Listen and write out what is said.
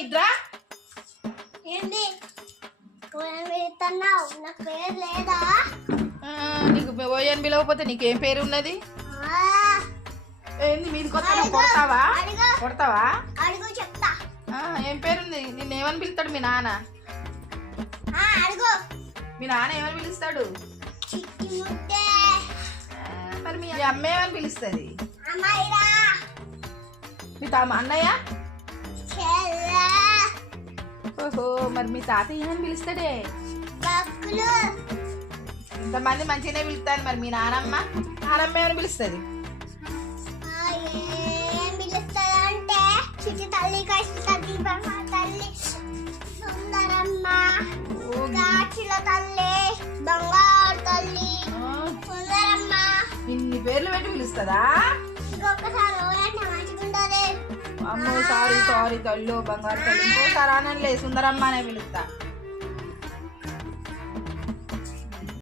ఇట్రా. ఏంటి వెళ్తున్నావు? నాకు పేరు లేదా? నీకు ఓయని పిలవకపోతే నీకేం పేరు ఉన్నది? ఏంది మీరు కొత్త కొడతావా? కొడతావా? అడుగు చెప్తా. ఏం పేరుంది? నిన్ను ఏమని పిలుస్తాడు మీ నాన్న? అడుగు. మీ నాన్న ఏమని పిలుస్తాడు? మరి మీ అమ్మ ఏమని పిలుస్తుంది? మీ అన్నయ్య? ఓహో, మరి మీ తాతయ్య ఏమని పిలుస్తాడే? ఇంతమంది మంచిగానే పిలుస్తాను. మరి మీ నానమ్మ ఏమని పిలుస్తుంది? ఏం పిలుస్తుంది అంటే చిట్టి తల్లి, కష్ట తల్లి, సుందరమ్మ, కాచిల తల్లి, బంగారు తల్లి, సుందరమ్మ, ఇన్ని పేర్లు పెట్టి పిలుస్తుందా? ఇంకొకసారి మంచిగుంటది. అమ్మో సారీ తల్లి, బంగారు తల్లి. ఇంకోసారి అనలే, సుందరమ్మ అనే పిలుస్తా.